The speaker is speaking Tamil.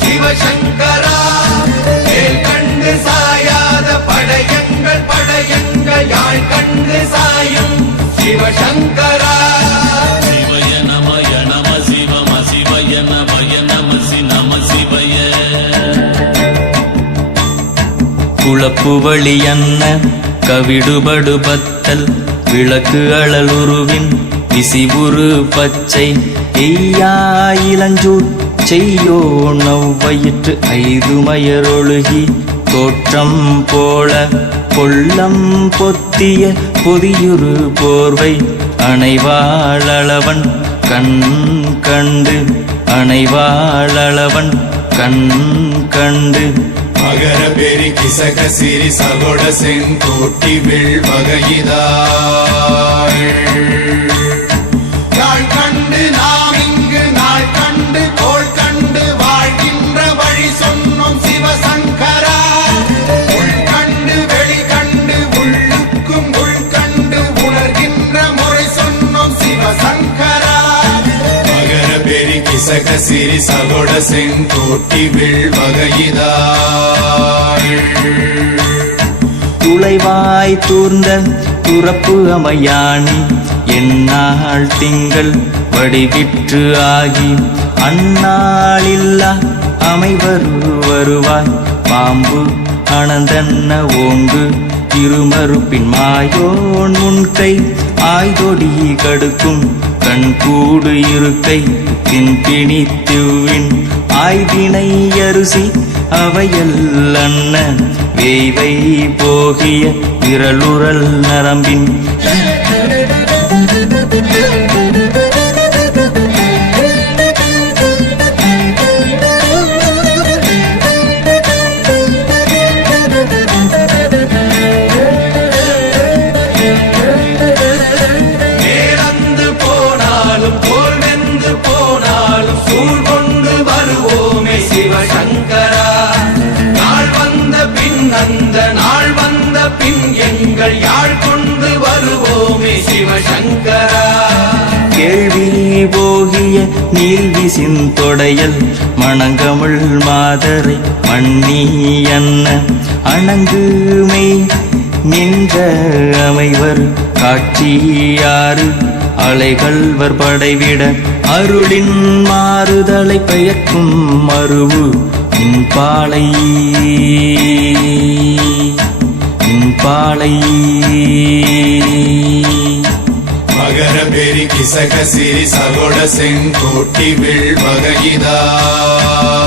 சிவசங்கரா வேல் கண்டு சாயாத படையங்கள் படையங்கள் யாழ் கண்டு சாயும் சிவசங்கரா சிவய நமய நம சிவம சிவய நமய நம நம சிவய குளப்புவழி அன்ன கவிடுபடு பத்தல் விளக்கு அழலுருவின் விசிவுரு பச்சை எய்யா இளஞ்சூர் செய்யோ நவ்வயிற்று ஐதுமயரொழுகி தோற்றம் போல கொள்ளம் பொத்திய பொதியுரு போர்வை அணைவாளவன் கண் கண்டு அணைவாளவன் கண் கண்டு மகர பெரி கிசக சிறி சகோட செங்கோட்டி வில் வகையிதாள் யாழ் கண்டு நாம் இங்கு நாள் கண்டு கோள் கண்டு வாழ்கின்ற வழி சொன்னோம் சிவசங்கரா உள் கண்டு வெளி கண்டு உள்ளுக்கும் உள் கண்டு உணர்கின்ற முறை சொன்னோம் சிவசங்கரா மகர பெரி கிசக சிறி சகோட செங்கோட்டி வில் வகையிதாள் துளைவாய் தூர்ந்த துறப்பு அமையாணி எந்நாள் திங்கள் வடிவிற்று ஆகி அந்நாளில்லா அமைவரு வருவாய் பாம்பு அனந்தன்ன ஓங்கு இருமறுப்பின் மாயோன் முன்கை ஆய்தொடி கடுக்கும் கண்கூடு இருக்கை தின்பிணித்துவின் ஆய்வினை அரிசி அவையல் அன்ன வேய்வை போகிய விரலுரல் நரம்பின் நேரந்து போனாலும் போல் வெந்து போனாலும் சூழ் கொண்டு வருவோமே சிவசங்கரா நாள் வந்த பின் அந்த நாள் வந்த பின் எங்கள் யாழ் கொண்டு வருவோமே சிவசங்கரா கேள்வி போகிய நீல்விசின் தொடையல் மணங்கமிழ் மாதரை மண்ணி அன்ன அணங்குமை நின்ற அமைவர் காட்சியாறு அலைகள்வர் படைவிட அருளின் மாறுதலை பெயர்க்கும் மருவு இன்பாலை இன்பாலை மகர பெரி கிசக சிறி சகோட செங்கோட்டி வில் வகையிதாள்